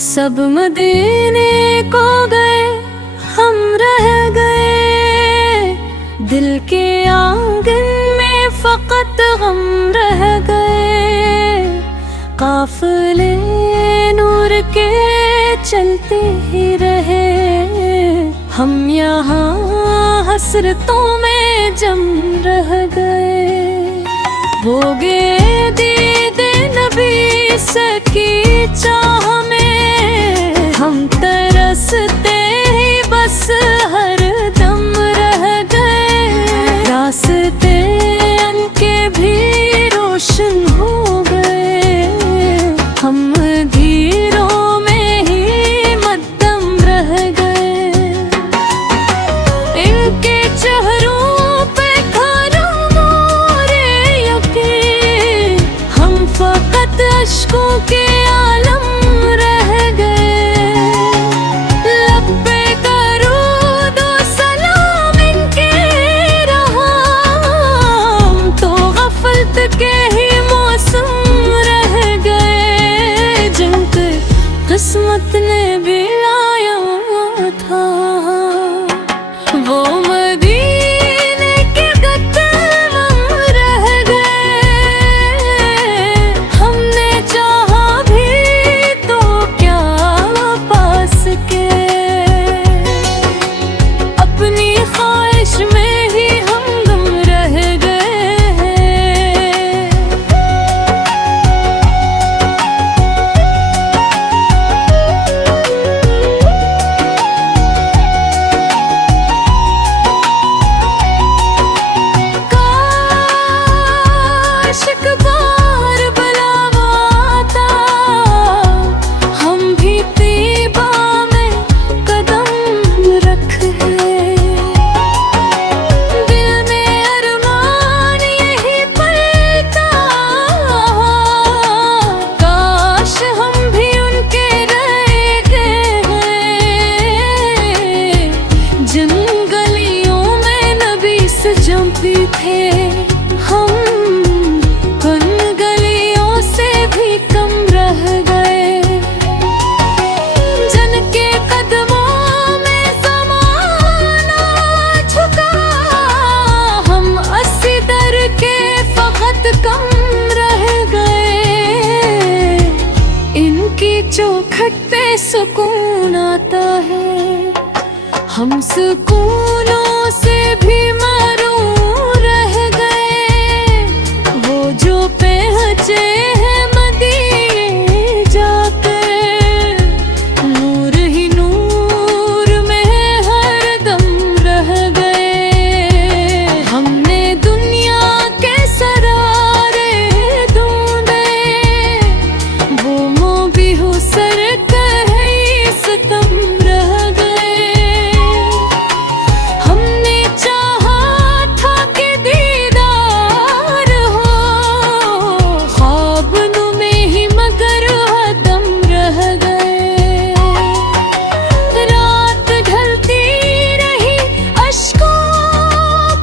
सब मदीने को गए, हम रह गए। दिल के आंगन में फकत हम रह गए। काफिले नूर के चलते ही रहे, हम यहाँ हसरतों में जम रह गए। वो गे दीदे नबी सकी चाह में, हम तरसते ही बस हर दम रह गए। रास्ते उनके भी रोशन हो गए, हम धीरों में ही मद्दम रह गए। इनके चेहरों पे खाना मोरे यकीन, हम फकत अश्कों के आलम रह गए। लब्बे दरूद व सलाम इनके रहा, हम तो गफलत के ही मौसम रह गए। जिनके किस्मत ने भी लाया था, वो मदीने के कदम रह गए। हमने चाहा भी तो क्या पास के, अपनी ख्वाहिश में ही हम गुम रह गए। काश एक बार बुलावा आता, हम भी तीबा में कदम रखे। दिल में अरमान यही पलता, काश हम भी उनके रह गए। जिन गलियों में नबी से जंपी थे हम, उन गलियों से भी कम रह गए। जिनके कदमों में ज़माना झुका, हम अस्सी-दर के फकत कम रह गए। इनकी चौखट पे सुकून आता है, हम सुकूनों से भी मरूम रह गए। वो जो पहुँचे हैं मदीने जाकर, नूर ही नूर में हर दम रह गए। हमने दुनिया के सरारे ढूंढे, वो मोबी हो सर कहीं सितम रह गए। हमने चाहा था कि दीदार हो, ख्वाब में ही मगर हदम रह गए। रात ढलती रही अश्कों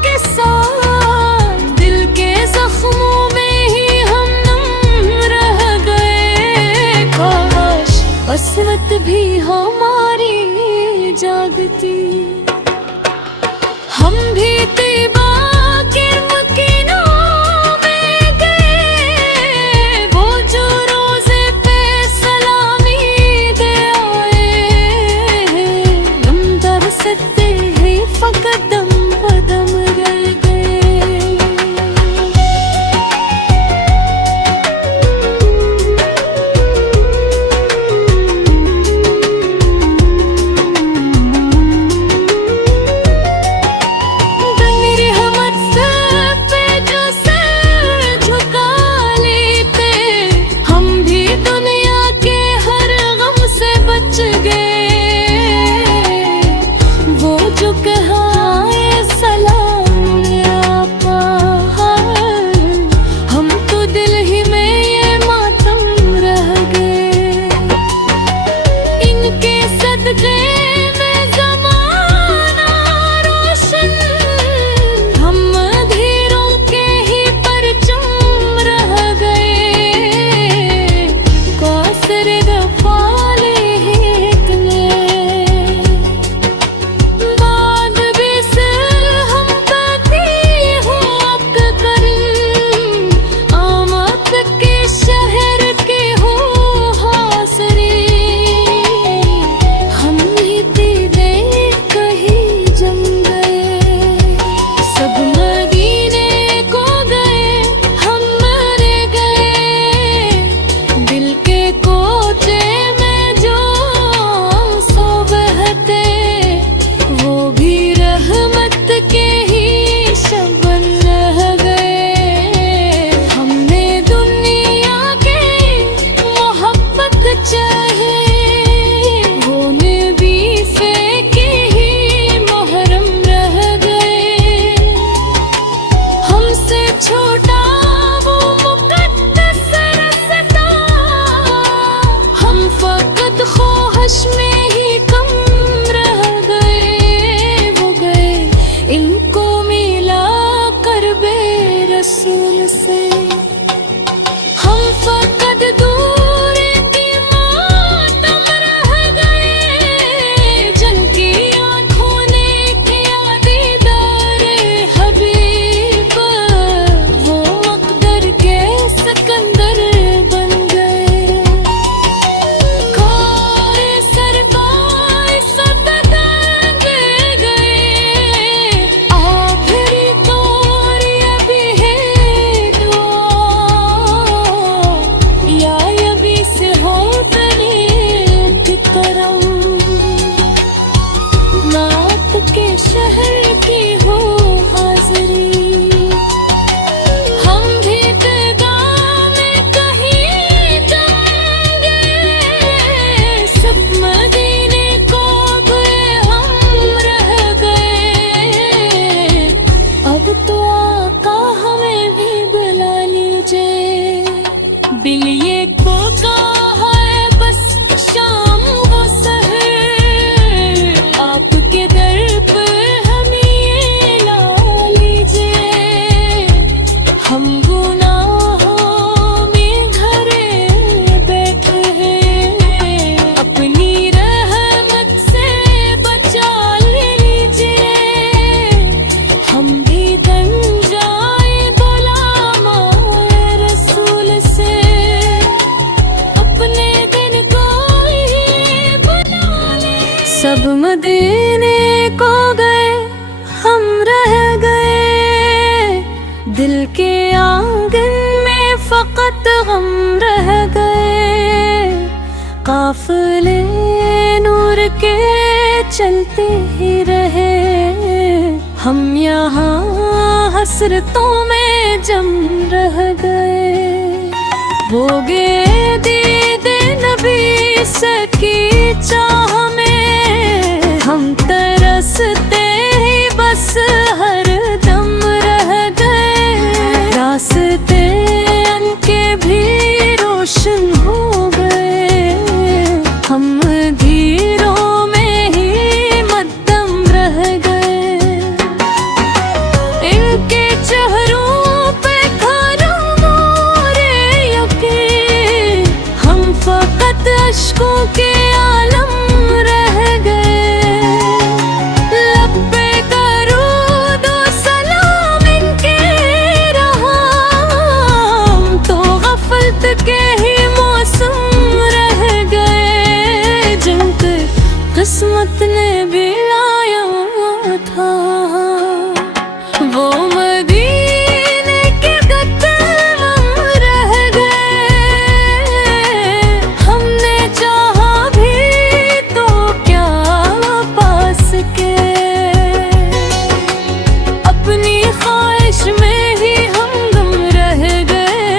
के साथ, दिल के जख्मों में ही हम नम रह गए। काश कसरत भी हमारी जागती, हम भी तीबा के मकीनों में गए। वो जो रोज़े पे सलामी दे आए, हम तरसते ही फकत दम बदम रह गए। गंगरी हमत पे जो सर झुका लेते, हम भी दुनिया के हर गम से बच गए। वो जो कहाए सलाम आपा, हम तो दिल ही में ये मातम रह गए। इनके सदक़े में ज़माना रोशन, हम धीरों के ही परचम रह गए। कौसर दफाले कोचे में जो सो बहते, वो भी रहमत के ही शबन रह गए। हमने दुनिया की मोहब्बत चाहे, वो नबी से के ही मोहरम रह गए। हमसे छोटा वो मुकद्दस रस्ता, हम फकत ख्वाहिश में ही कम रह गए। वो गए इनको मिला कर बे रसूल से, हम फकत दूर की मातम रह गए। जिनकी आँखों ने किया दीदार हबीब, वो मकदर के सिकंदर बन गए। कोई सरकार सतत दे गए, आखिरी तौर ये भी है दुआ, या यबी से हो तने करम। नात के शहर की हो हाज़री, हम भी क़दा में कहीं जम गए। सब मदीने को भी हम रह गए। अब तो आका हमें भी बुला लीजिए। दिल ये खोका है बस शाम वो सहर, आपके दर पे हम ये ला लीजिए। हम गुनाहों में घरे बैठे हैं, अपनी रहमत से बचा लीजिए। हम भी बन जाए गुलाम रसूल से, अपने दिन को ही बुला ले। सब मदीने को गए, हम रह गए। दिल के आंगन में फकत हम रह गए। काफिले नूर के चलते ही रहे, हम यहाँ हसरतों में जम रह गए। वो गे दीदे नबी सकी चाह में, हम तरसते ही बस हर दम रह गए। रास्ते उनके भी रोशन हो गए, हम धीरों में ही मद्दम रह गए। इनके चेहरों पे खाना मोरे यकीन, हम फकत अश्कों के आलम रह गए। लब्बे दरूद व सलाम इनके रहा, हम तो गफलत के ही मौसम रह गए। जिनकी किस्मत ने भी लाया था, वो मदीने के कदम रह गए। हमने चाहा भी तो क्या पास के, अपनी ख्वाहिश में ही हम गुम रह गए।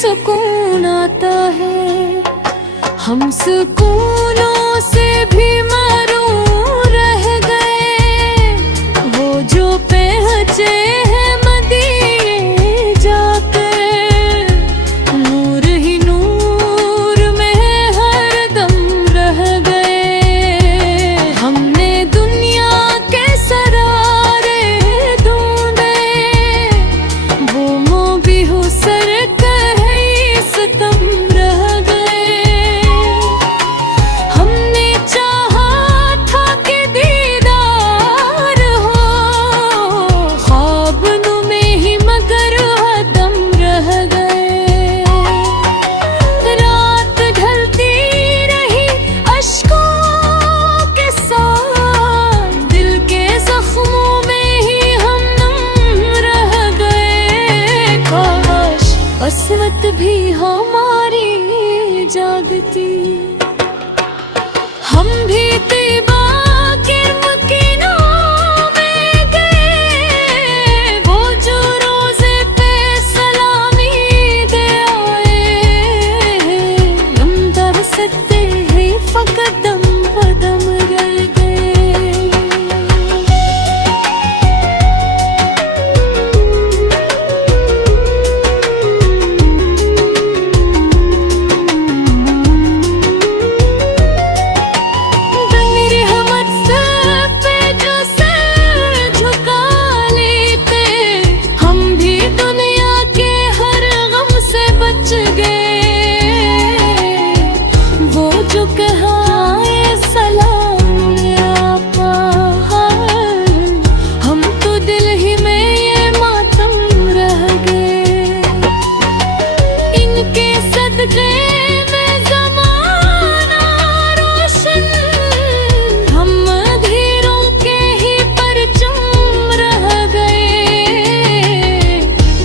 सुकून आता है। हम सुकूनों से भी मरूं रह गए, वो जो पहुंचे हैं मदीने जाकर, नूर ही नूर में हरदम रह गए। हमने दुनिया के सरारे ढूंढे, वो मोबी हुसर कहे सितम रह गए। हमने चाहा था कि दीदार हो, ख्वाब में ही मगर हदम रह गए। रात ढलती रही अश्कों के साथ, दिल के जख्मों में ही हम नम रह गए। काश कसमत भी हमारी जागती, हम भी तैबा के मकीनों में गए, वो जो रोज़े पे सलामी दे आए। हम तरसते हैं फ़कत दम बदम रह गए। तंगरी हमत पे जो सर झुका लेते, हम भी दुनिया के हर गम से बच गए। वो जो कहाए सलाम आपा, हम तो दिल ही में ये मातम रह गए। इनके सदक़े में ज़माना रोशन, हम अंधेरों के ही परचम रह गए।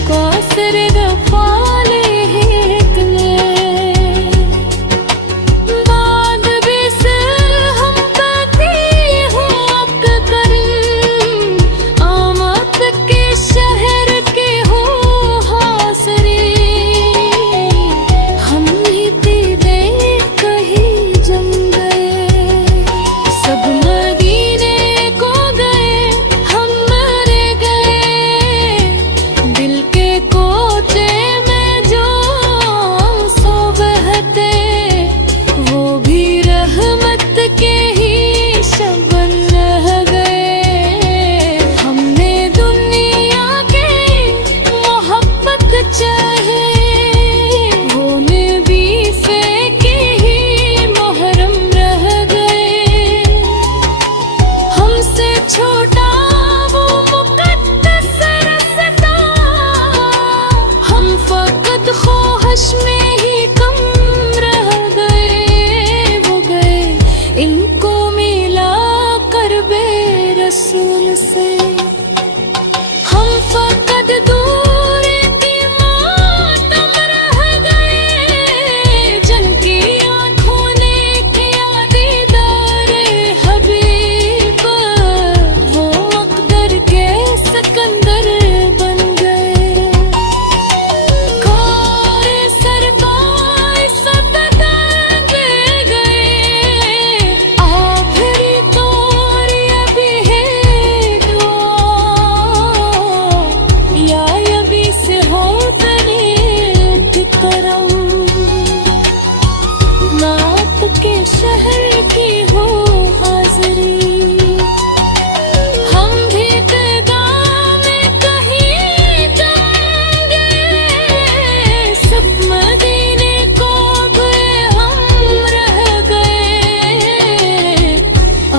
कौसर गफ़ाले इतने बाद भी से हम कहती हूँ अब कर, आमद के शहर के हो हाज़री। हम ही दीदे कहीं जम गए, सब मदीने को गए, हम मर गए। दिल के कोचे में जो सो बहते, वो भी रहमत के ही शबन रह गए। हमने दुनिया की मोहब्बत चाहे, वो नबी से के ही मुहर्रम रह गए। हमसे छोटा वो मुक़द्दस रास्ता, हम फ़कत ख्वाहिश में ही कम रह गए। वो गए इनको मिला कर बे रसूल से, हम फ़कत दूर की मातम रह गए। जिनकी आँखों ने किया दीदार हबीब, वो मक़दर के सिकंदर बन गए। कोरे सरकार सतत दे गए, आखिरी तौर ये भी है दुआ, या अभी से हो तरीक़ करम। नात के शहर की हो हाज़री, हम भी क़याम में कहीं जम गए। सब मदीने को गए, हम रह गए।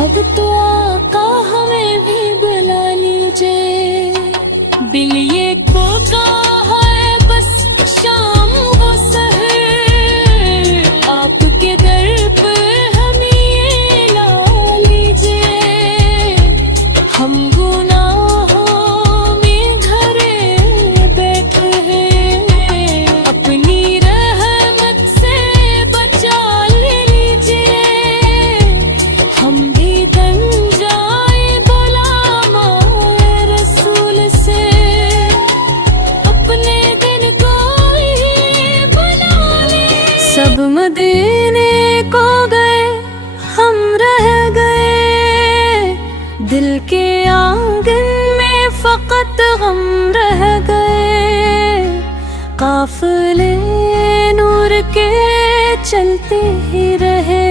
अब तो आका हमें भी बुला लीजिए, दिल ये खोका है बस शाम वो सहर, आपके दर पे हम ये ला लीजिए। हम गुनाहों में घरे बैठे हैं, अपनी रहमत से बचा लीजिए। हम भी बन जाए गुलाम रसूल से, अपने दिन को ही दिल के आंगन में फकत गम रह गए। काफिले नूर के चलते ही रहे,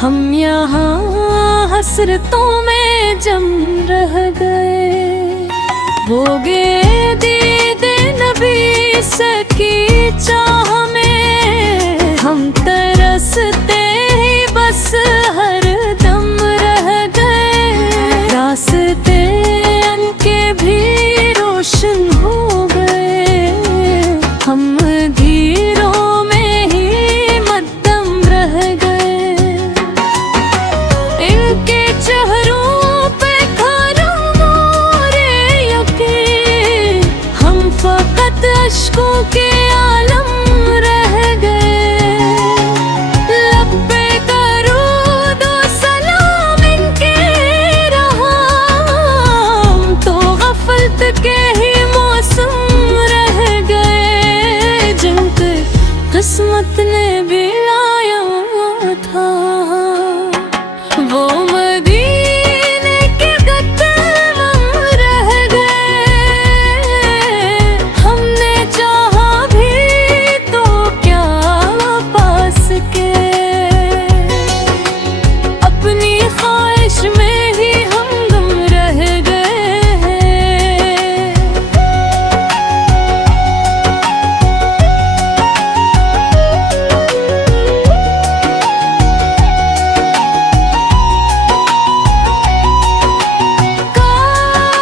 हम यहाँ हसरतों में जम रह गए। वो गे दीदे नबी सकी चाह में हम तरसते ही बस हर दम रह गए। रास्ते उनके भी रोशन हो गए, हम धीरों में ही मद्दम रह गए। इनके चेहरों पे खाना मोरे यकीन, हम फकत अश्कों के आलम रह गए। लब्बे दरूद व सलाम इनके रहा, तो गफलत के ही मौसम रह गए। जिनके किस्मत ने भी लाया था, वो मदीने के गत्तम रह गए। हमने चाहा भी तो क्या पास के, अपनी ख्वाहिश में ही हम गुम रह गए।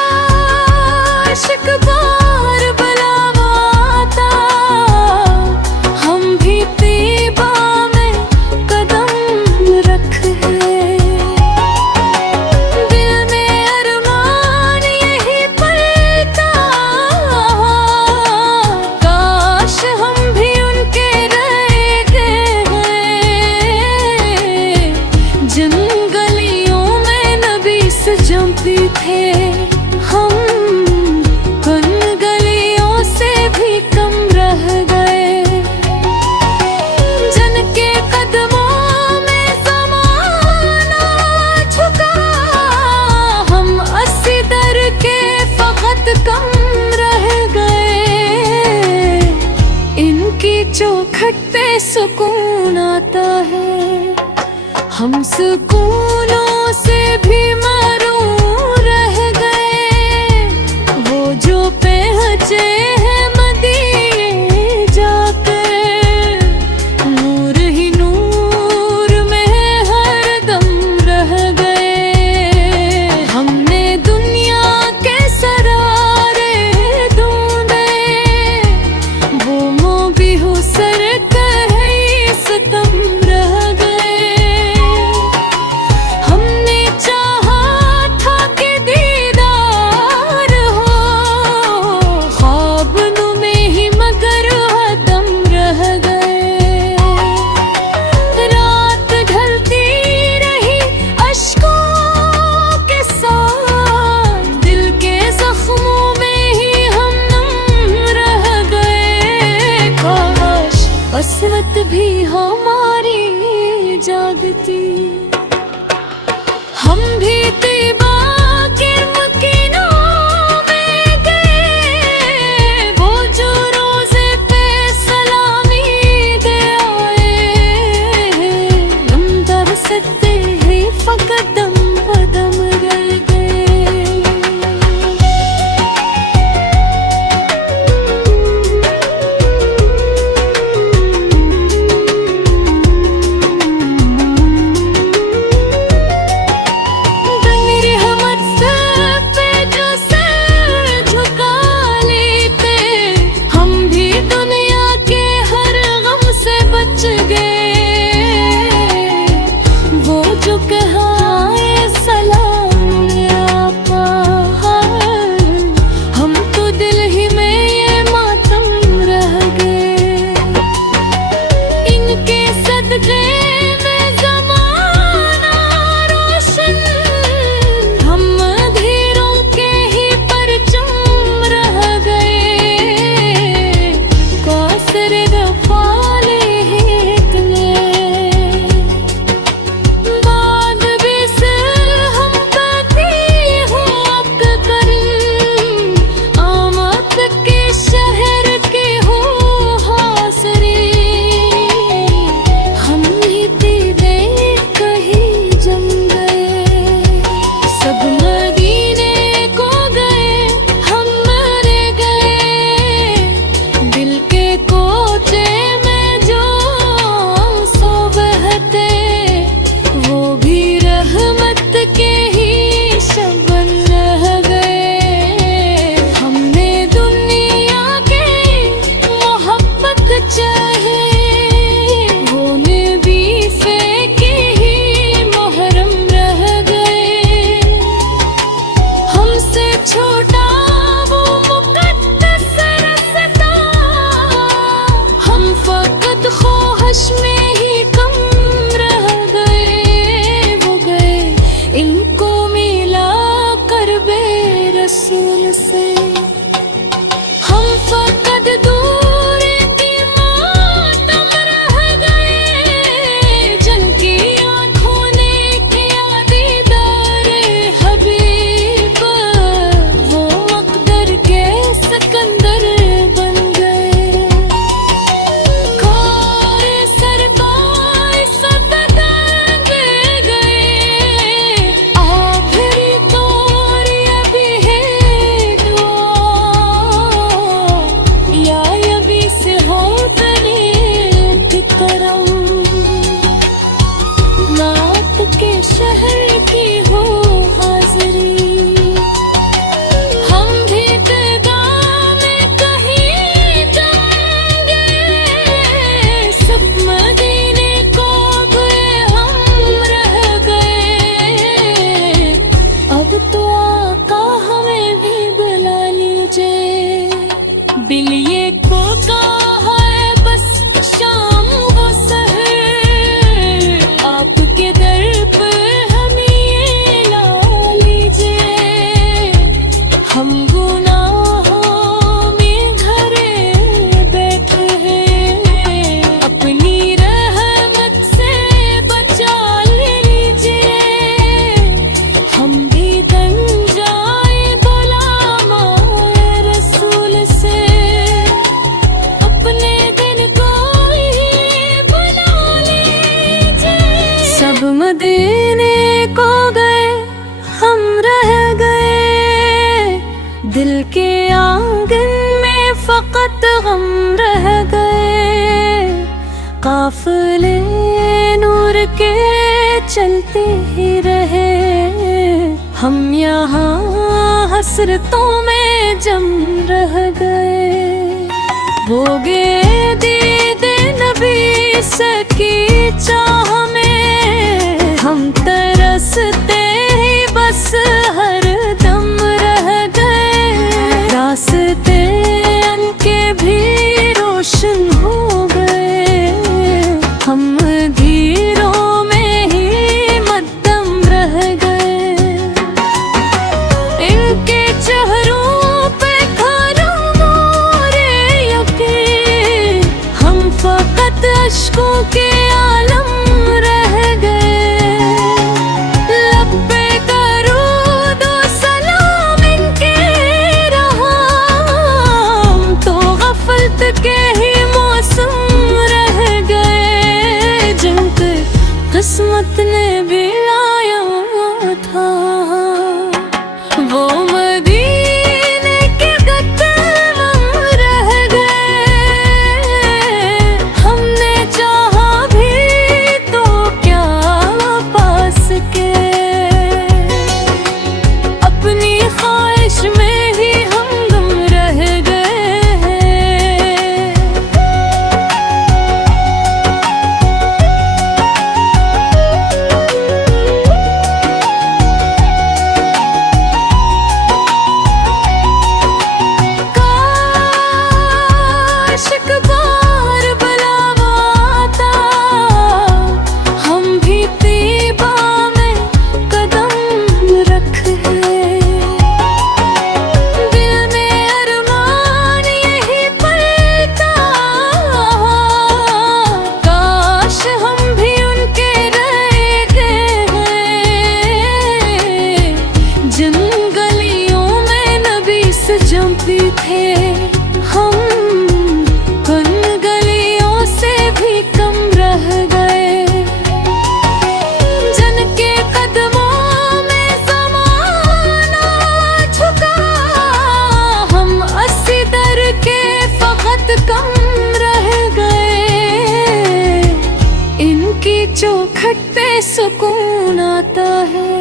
काश एक बार बुलावा आता, हम भी तीबा में कदम रखे। दिल में अरमान यही पलता, काश हम भी उनके रह गए। जिन गलियों में नबी से जंपी थे हम, उन गलियों से भी कम रह गए। जिनके कदमों में ज़माना झुका, हम अस्सी दर के फकत कम रह गए। इनकी चौखट पे सुकून आता है, हम सुकूनों से भी मरूम रह गए। वो जो पहुँचे हैं मदीने जाकर, नूर ही नूर में हर दम रह गए। हमने दुनिया के सरारे ढूंढे, वो मोबी हुसर कहे सितम रह गए। हमने चाहा था कि दीदार हो, ख्वाब में ही मगर हदम रह गए। रात ढलती रही अश्कों के साथ, दिल के जख्मों में ही हम नम रह गए। काश कसरत भी हमारी जागती, हम भी तीबा के मकीनों में गए। वो जो रोजे पे सलामी दे आए, हम तरसते ही फकत दम बदम रह गए। आंगन में फकत गम रह गए, काफिले नूर के चलते ही रहे, हम यहाँ हसरतों में जम रह गए। वो गे दीदे नबी सकी चाह में हम तरसते ही बस हर दम रह गए, रास्ते उनके भी रोशन हो गए, हम धीरों में ही मद्दम रह गए। इनके चेहरों पे खरा मोरे यकीन, हम फकत अश्कों के आलम रह गए। लब पे दरूद व सलाम इनके रहा, हम तो गफलत के ही मौसम रह गए, जिनके किस्मत ने भी लाया था। वो मदीने के कदम रह गए, हमने चाहा भी तो क्या पास के, अपनी ख्वाहिश में ही हम गुम रह गए। आशिक बार बुलावा आता, हम भी तीबा में कदम रखे, दिल में अरमान यही पलता, काश हम भी उनके रह गए, जिन गलियों में नबी से जंपी थे हम, उन गलियों से भी कम रह गए, जिनके कदमों में ज़माना झुका, हम अस्सी दर के फकत कम रह गए। इनकी चौखट पे सुकून आता है,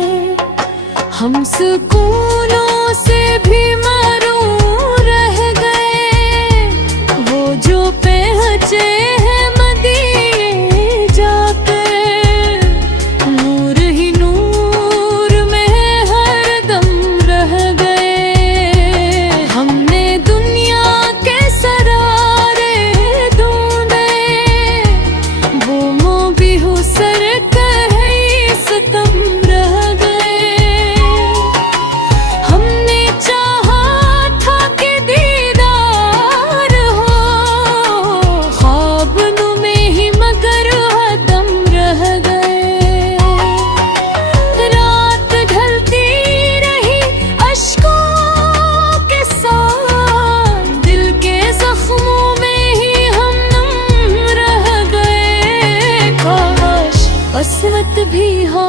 हम सुकूनों से भी मरूम रह गए, वो जो पहुँचे हैं मदीने जाकर, नूर ही नूर में हरदम रह गए। हमने दुनिया के सरारे ढूंढे, वो मोबिहु सर कहीं सितम रह गए, हमने चाहा था कि दीदार हो, ख्वाब में ही मगर हदम रह गए। रात ढलती रही अश्कों के साथ, दिल के जख्मों में ही हम नम रह गए, काश कसमत भी हो